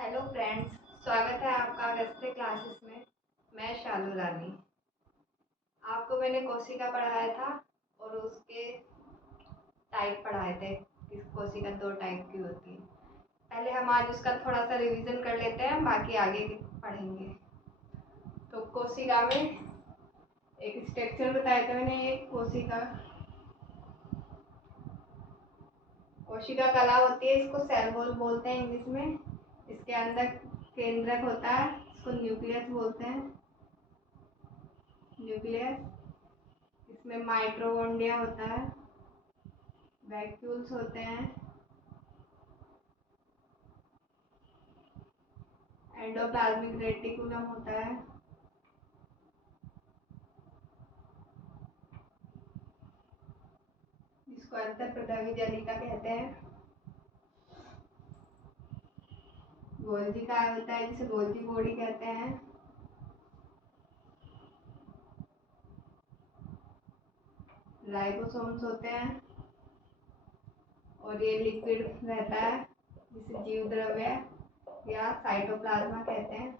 Hello friends, स्वागत है आपका अगस्त्य क्लासेस में। मैं शालू रानी। आपको मैंने कोशिका पढ़ाया था और उसके टाइप पढ़ाए थे। इस कोशिका दो टाइप की होती है। पहले हम आज उसका थोड़ा सा रिवीजन कर लेते हैं, बाकी आगे पढ़ेंगे। तो कोशिका में एक स्ट्रक्चर बताया था मैंने। एक कोशिका कला होती है, इसको सेल वॉल बोलते हैं इंग्लिश में। इसके अंदर केंद्रक होता है, इसको न्यूक्लियस बोलते हैं। न्यूक्लियस, इसमें माइटोकॉन्ड्रिया होता है, वैक्यूल्स होते हैं, एंडोप्लाज्मिक रेटिकुलम होता है, जिसको अंतःप्रद्रवी जलिका कहते हैं। गोल्जी काय होता है, जिसे गोल्जी बॉडी कहते हैं। राइबोसोम्स होते हैं और ये लिक्विड रहता है, जिसे जीव द्रव्य या साइटोप्लाज्मा कहते हैं।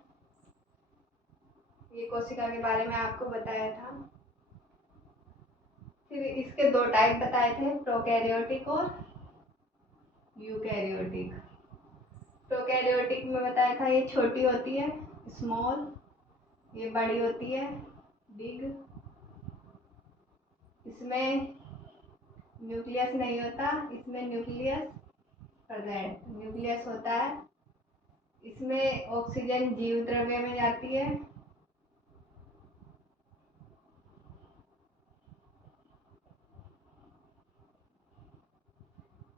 ये कोशिका के बारे में आपको बताया था। फिर इसके दो टाइप बताए थे, प्रोकैरियोटिक और यूकैरियोटिक। प्रोकैरियोटिक में बताया था ये छोटी होती है, स्मॉल, ये बड़ी होती है, बिग। इसमें न्यूक्लियस नहीं होता, इसमें न्यूक्लियस होता है। इसमें ऑक्सीजन जीव द्रव्य में जाती है।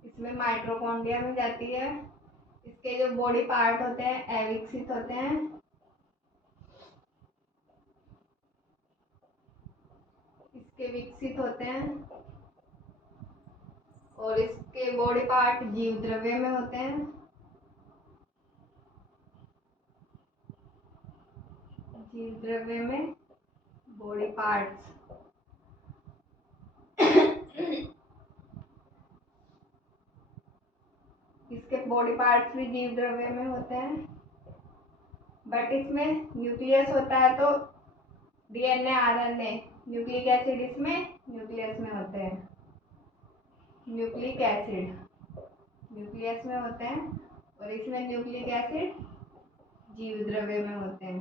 इसमें माइटोकॉन्ड्रिया में जाती है। इसके जो बॉडी पार्ट होते हैं अविकसित होते हैं। इसके विकसित होते हैं और इसके बॉडी पार्ट जीव द्रव्य में होते हैं। जीव द्रव्य में बॉडी पार्ट्स। इसके बॉडी पार्ट्स भी जीव द्रव्य में होते हैं, बट इसमें न्यूक्लियस होता है तो डीएनए आरएनए न्यूक्लिक एसिड इसमें न्यूक्लियस में होते हैं। न्यूक्लिक एसिड न्यूक्लियस में होते हैं और इसमें न्यूक्लिक एसिड जीव द्रव्य में होते हैं।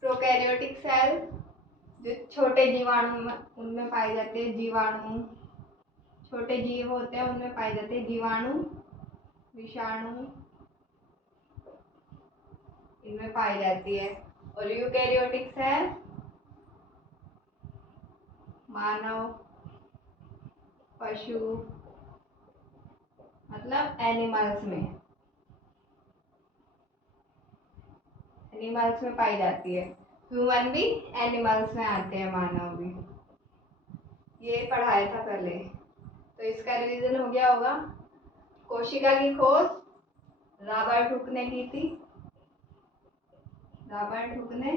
प्रोकैरियोटिक सेल जो छोटे जीवाणु उनमें पाए जाते हैं। जीवाणु छोटे जीव होते हैं, उनमें पाए जाते हैं। जीवाणु, विषाणु इनमें पाई जाती है। और यूकैरियोटिक सेल मानव, पशु मतलब एनिमल्स में पाई जाती है। ह्यूमन भी एनिमल्स में आते हैं, मानव भी। ये पढ़ाया था पहले, तो इसका रिवीजन हो गया होगा। कोशिका की खोज रॉबर्ट हुक ने की थी। रॉबर्ट हुक ने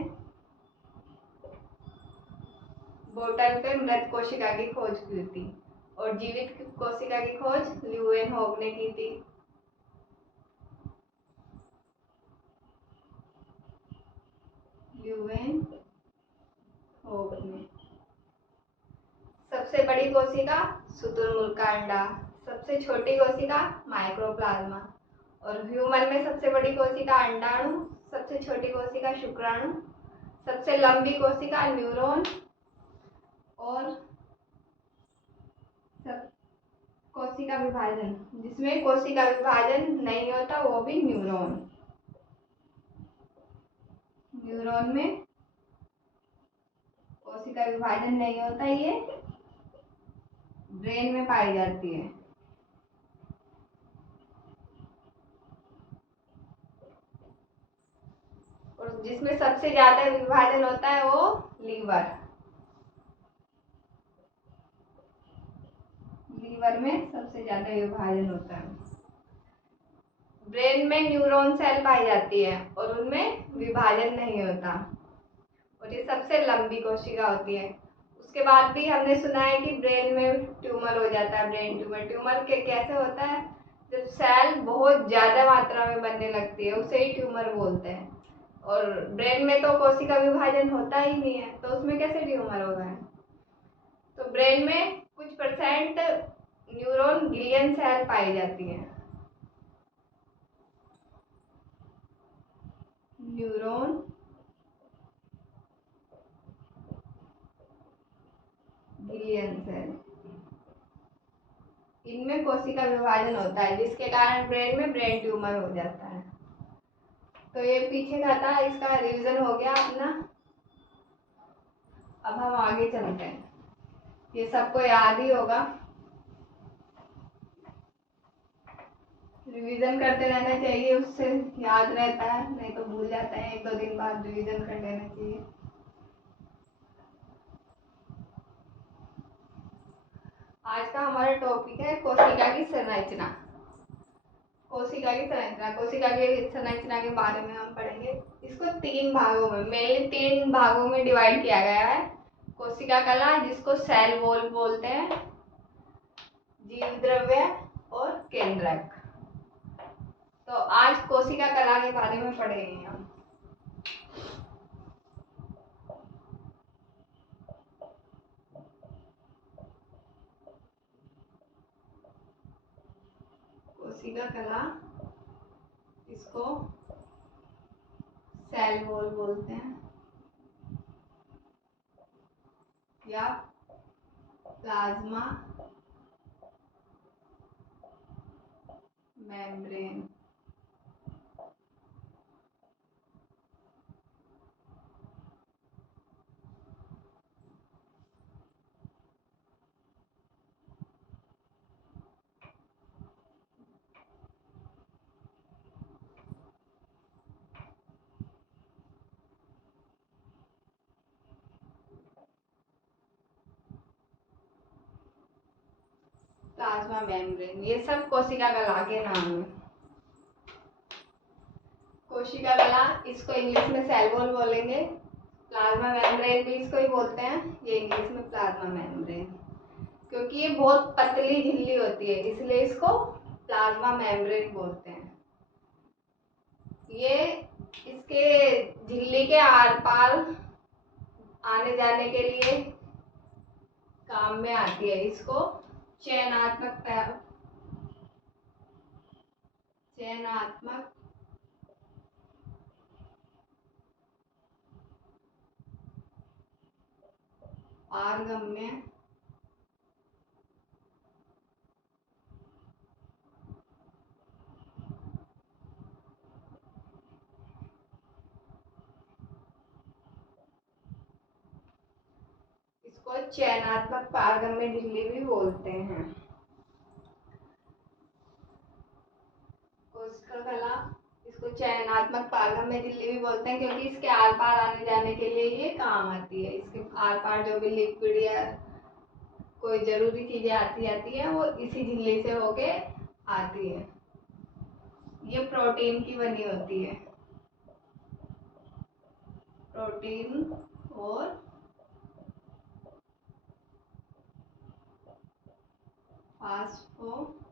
बोतल पे मृत कोशिका की खोज की थी और जीवित कोशिका की खोज ल्यूवेनहोक ने की थी। ल्यूवेनहोक ने। सबसे बड़ी कोशिका शुतुरमुर्ग का अंडा, सबसे छोटी कोशिका माइक्रोप्लाज्मा। और ह्यूमन में सबसे बड़ी कोशिका अंडाणु, सबसे छोटी कोशिका शुक्राणु, सबसे लंबी कोशिका न्यूरॉन और कोशिका विभाजन, जिसमें कोशिका विभाजन नहीं होता वो भी न्यूरॉन। न्यूरॉन में कोशिका विभाजन नहीं होता, ये ब्रेन में पाई जाती है। और जिसमें सबसे ज्यादा विभाजन होता है वो लीवर में सबसे ज्यादा विभाजन होता है। ब्रेन में न्यूरॉन सेल पाई जाती है और उनमें विभाजन नहीं होता। और ये सबसे लंबी कोशिका होती है। उसके बाद भी हमने सुना है कि ब्रेन में ट्यूमर हो जाता है, ब्रेन ट्यूमर। ट्यूमर के कैसे होता है? जब सेल बहुत ज़्यादा मात्रा में बनने लगती है उसे ही ट्यूमर बोलते हैं। और ब्रेन में तो कोशिका विभाजन होता ही नहीं है, तो उसमें कैसे ट्यूमर होगा? तो ब्रेन में कुछ परसेंट न्यूरॉन ग्लियन सेल पाई जाती हैं। न्यूरॉन ग्लियन सेल, इनमें कोशिका विभाजन होता है जिसके कारण ब्रेन में ब्रेन ट्यूमर हो जाता है। तो ये पीछे का था, इसका रिवीजन हो गया अपना। अब हम आगे चलते हैं। ये सबको याद ही होगा, रिवीजन करते रहना चाहिए, उससे याद रहता है, नहीं तो भूल जाते हैं। 1-2 दिन बाद रिवीजन कर लेना चाहिए। आज का हमारा टॉपिक है कोशिका की संरचना। कोशिका की संरचना, कोशिका की संरचना के बारे में हम पढ़ेंगे। इसको 3 भागों में, मेनली 3 भागों में डिवाइड किया गया है। कोशिका कला, जिसको सेल वॉल बोलते हैं, जीव द्रव्य और केंद्रक। तो आज कोशिका कला के बारे में पढ़ेंगे हम। कोशिका कला, इसको सेल वॉल बोलते हैं या प्लाज्मा मेम्ब्रेन। प्लाज्मा मेम्ब्रेन, ये सब कोशिका कला के नाम है। कोशिका कला, इसको इंग्लिश में सेल वॉल बोलेंगे। प्लाज्मा मेम्ब्रेन भी इसको ही बोलते हैं, ये इंग्लिश में प्लाज्मा मेम्ब्रेन। क्योंकि ये बहुत पतली झिल्ली होती है, इसलिए इसको प्लाज्मा मेम्ब्रेन बोलते हैं। ये इसके झिल्ली के आर पार आने जाने के लिए काम में आती है। इसको चयनात्मक पारगम्य इसको चयनात्मक पारगम्य झिल्ली भी बोलते हैं। कोशिका कला, इसको चयनात्मक पारगम्य झिल्ली भी बोलते हैं क्योंकि इसके आर पार आने जाने के लिए ये काम आती है। इसके आर पार जो भी लिक्विड या कोई जरूरी चीजें आती है वो इसी झिल्ली से होके आती है। ये प्रोटीन की बनी होती है, प्रोटीन और फास्फोलिपिड।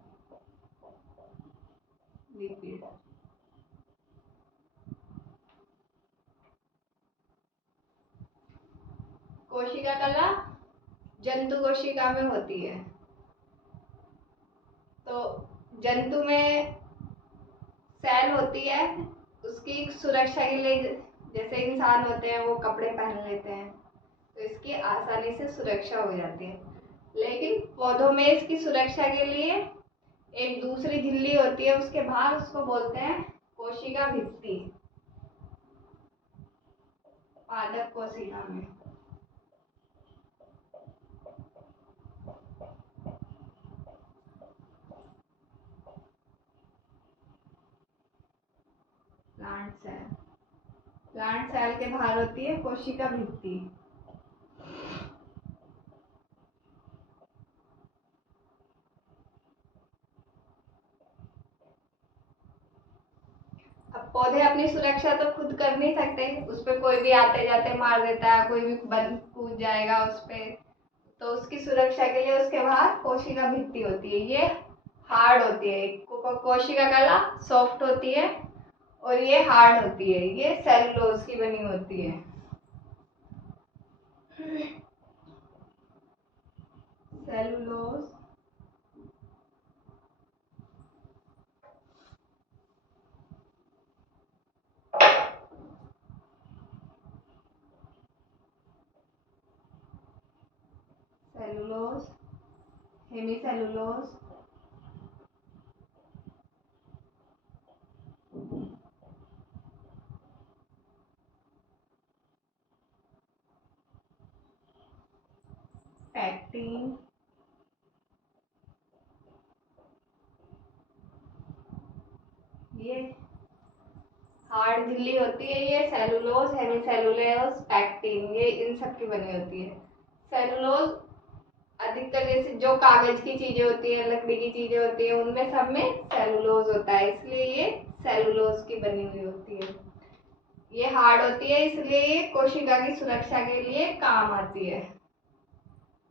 कोशिका कला जंतु कोशिका में होती है। तो जंतु में सेल होती है, उसकी सुरक्षा के लिए, जैसे इंसान होते हैं वो कपड़े पहन लेते हैं तो इसकी आसानी से सुरक्षा हो जाती है। लेकिन पौधों में इसकी सुरक्षा के लिए एक दूसरी झिल्ली होती है उसके बाहर, उसको बोलते हैं कोशिका भित्ति। पादप कोशिका में प्लांट सेल के बाहर होती है कोशिका भित्ति। अब पौधे अपनी सुरक्षा तो खुद कर नहीं सकते, उस पर कोई भी आते जाते मार देता है, कोई भी बंद कूद जाएगा उस पर, तो उसकी सुरक्षा के लिए उसके बाहर कोशिका भित्ति होती है, ये हार्ड होती है। कोशिका कला सॉफ्ट होती है और ये हार्ड होती है, ये सेलुलोज की बनी होती है। सेलुलोज सेलुलोज, हेमीसेलुलोज, पैक्टिन, ये हार्ड झिल्ली होती है, ये सेलुलोज, हेमीसेलुलोज, पैक्टिन, ये इन सब की बनी होती है। सेलुलोज अधिकतर जैसे जो कागज की चीजें होती है, लकड़ी की चीजें होती है, उनमें सब में सेलुलोज होता है, इसलिए ये सेलुलोज की बनी हुई होती है। ये हार्ड होती है, इसलिए ये कोशिका की सुरक्षा के लिए काम आती है।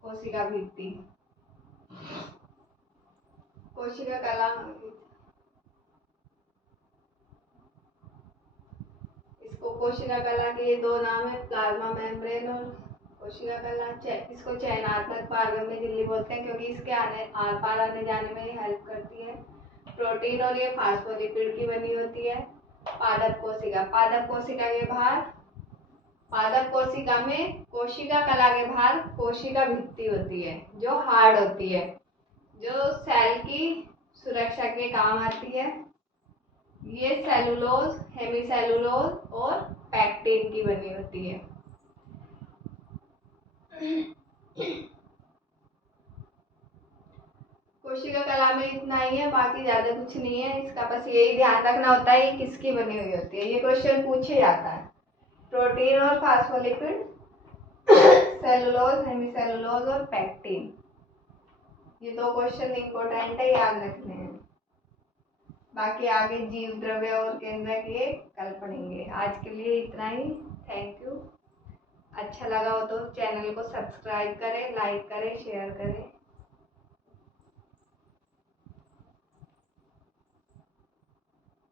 कोशिका भित्ति, कोशिका कला, इसको कोशिका कला के दो नाम है, प्लाज्मा मेम्ब्रेन और कोशिका कला। इसको चयनात्मक पारगम्य झिल्ली बोलते हैं क्योंकि इसके आर पार आने जाने में हेल्प करती है। प्रोटीन और ये फास्फोलिपिड की बनी होती है। पादप कोशिका, पादप कोशिका के बाहर, पादप कोशिका में कोशिका कला के बाहर कोशिका भित्ति होती है जो हार्ड होती है, जो सेल की सुरक्षा के काम आती है। ये सेलुलोज, हेमीसेलुलोज और पैक्टिन की बनी होती है। कोशिका कला में इतना ही है, बाकी ज्यादा कुछ नहीं है। इसका बस यही ध्यान रखना होता है ये किसकी बनी हुई होती है, ये क्वेश्चन पूछे जाता है। प्रोटीन और फास्फोलिपिड, सेलुलोज, हेमीसेलुलोज और पैक्टिन, ये दो क्वेश्चन इंपॉर्टेंट है, याद रखने हैं। बाकी आगे जीव द्रव्य और केंद्रक ये कल पढ़ेंगे। आज के लिए इतना ही, थैंक यू। अच्छा लगा हो तो चैनल को सब्सक्राइब करें, लाइक करें, शेयर करें।